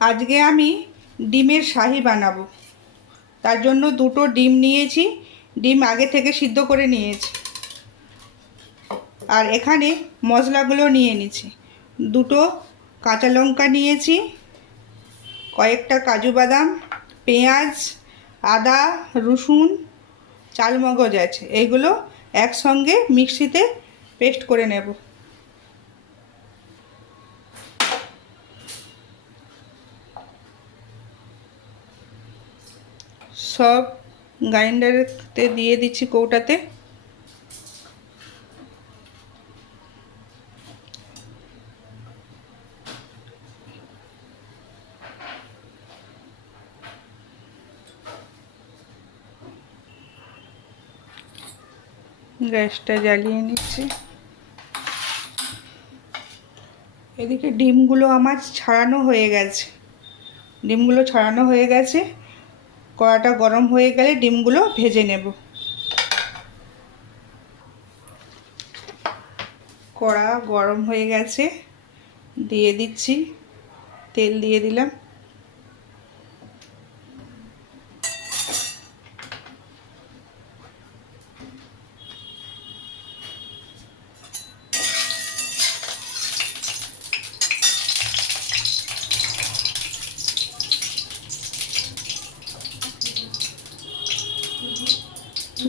আজকে আমি ডিমের শাহি বানাবো। তার জন্য দুটো ডিম নিয়েছি। ডিম আগে থেকে সিদ্ধ করে নিয়েছি। আর এখানে মশলাগুলো নিয়ে নিচ্ছি। দুটো কাঁচা লঙ্কা নিয়েছি, কয়েকটা কাজু বাদাম, পেঁয়াজ, আদা, রসুন, চালমগজ আছে। এইগুলো একসঙ্গে মিক্সিতে পেস্ট করে নেব। সব গ্রাইন্ডারেতে দিয়ে দিচ্ছি কৌটাতে। গ্যাসটা জ্বালিয়ে নিচ্ছি। এদিকে ডিমগুলো আমার ছাড়ানো হয়ে গেছে। ডিমগুলো ছাড়ানো হয়ে গেছে। কড়াটা গরম হয়ে গেলে ডিমগুলো ভেজে নেব। কড়া গরম হয়ে গেছে, দিয়ে দিচ্ছি, তেল দিয়ে দিলাম।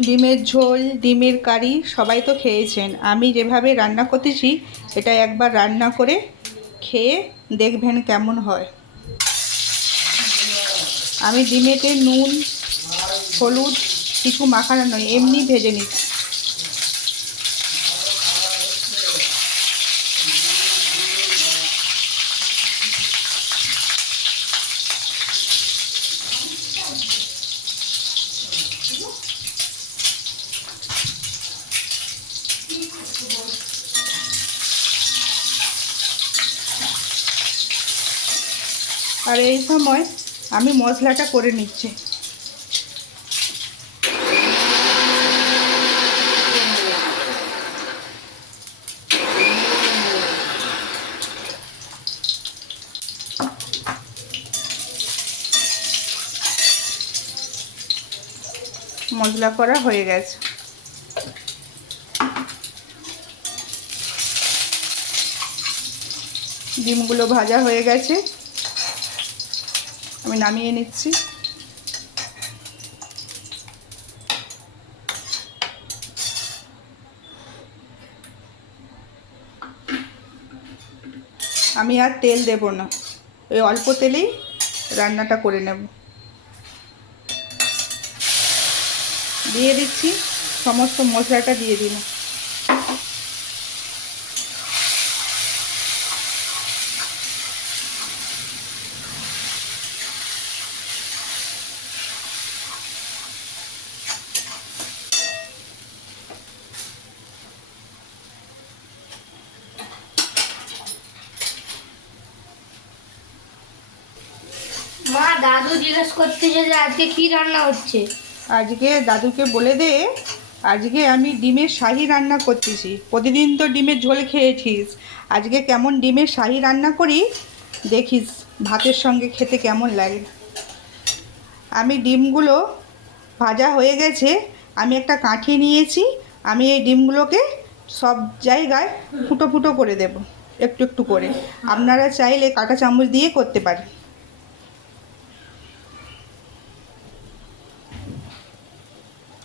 ডিমের ঝোল, ডিমের কারি সবাই তো খেয়েছেন। আমি যেভাবে রান্না করতেছি, এটা একবার রান্না করে খেয়ে দেখবেন কেমন হয়। আমি ডিমেতে নুন, হলুদ, কিছু মাখানো নয়, এমনি ভেজে নিচ্ছি। আর এই সময় আমি মশলাটা করে নিচ্ছি। মশলা করা হয়ে গেছে। ডিমগুলো ভাজা হয়ে গেছে। আমি নামিয়ে নিচ্ছি। আমি আর তেল দেব না। ওই অল্প তেলেই রান্নাটা করে নেব। দিয়ে দিচ্ছি, সমস্ত মশলাটা দিয়ে দিলাম। দাদু জিজ্ঞেস করতেছে যে আজকে কি রান্না হচ্ছে? আজকে দাদুকে বলে দে, আজকে আমি ডিমের শাহি রান্না করতেছি। প্রতিদিন তো ডিমের ঝোল খেয়েছিস। আজকে কেমন ডিমের শাহি রান্না করি? দেখিস ভাতের সঙ্গে খেতে কেমন লাগে। আমি ডিমগুলো ভাজা হয়ে গেছে, আমি একটা কাঠি নিয়েছি, আমি এই ডিমগুলোকে সব জায়গায় ফুটো ফুটো করে দেব, একটু একটু করে। আপনারা চাইলে কাঁটা চামচ দিয়ে করতে পারেন।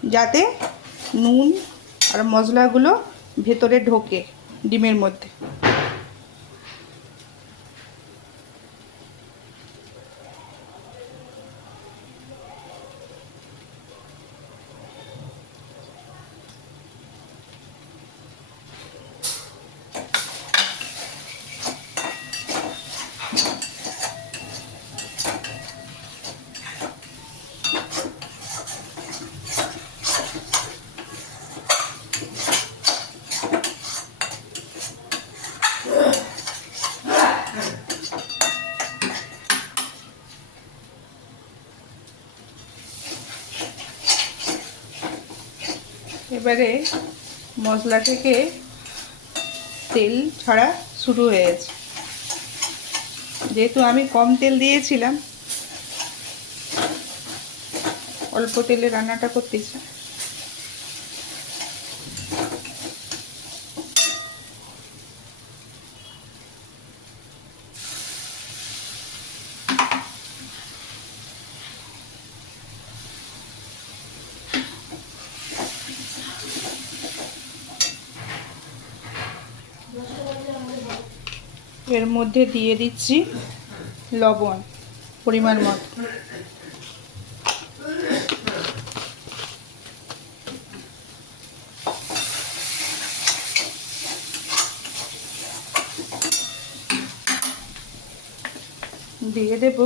যাতে নুন আর মশলাগুলো ভেতরে ঢোকে ডিমের মধ্যে। এবারে মশলা থেকে তেল ছড়া শুরু হয়েছে। যেহেতু আমি কম তেল দিয়েছিলাম, অল্প তেলে রান্নাটা করতেছি এর মধ্যে দিয়ে দিচ্ছি লবণ পরিমাণ মতো। দিয়ে দেব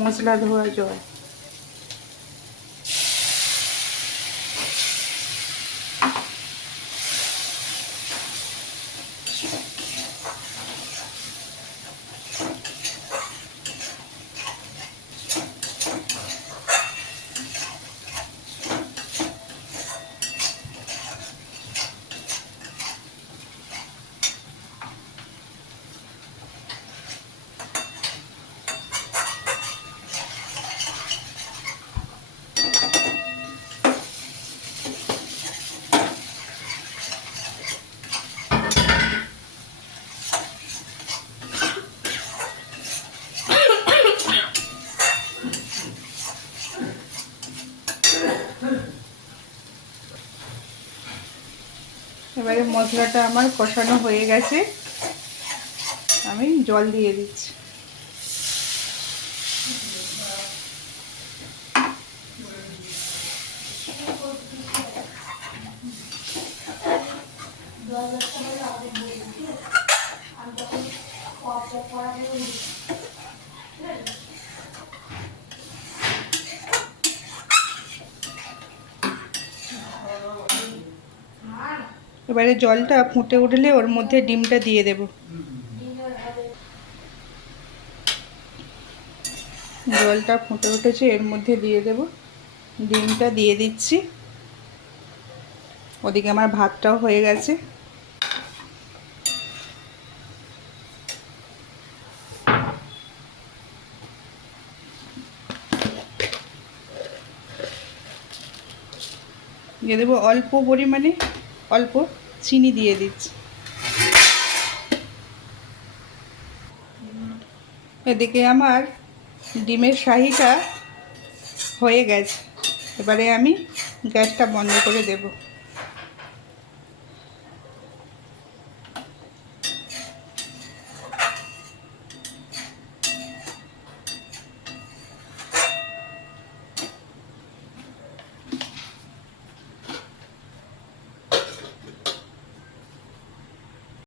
মশলা ধোয়া জল। এবারে মশলাটা আমার কষানো হয়ে গেছে। আমি জল দিয়ে দিচ্ছি। এবারে জলটা ফুটে উঠলে ওর মধ্যে ডিমটা দিয়ে দেব। জলটা ফুটে উঠেছে, এর মধ্যে দিয়ে দেব। ডিমটা দিয়ে দিচ্ছি। ওদিকে আমার ভাতটাও হয়ে গেছে। দিয়ে দেবো অল্প পরিমাণে অল্প চিনি দিয়ে দিচ্ছি। এদিকে আমার ডিমের শাহিটা হয়ে গেছে। এবারে আমি গ্যাসটা বন্ধ করে দেবো।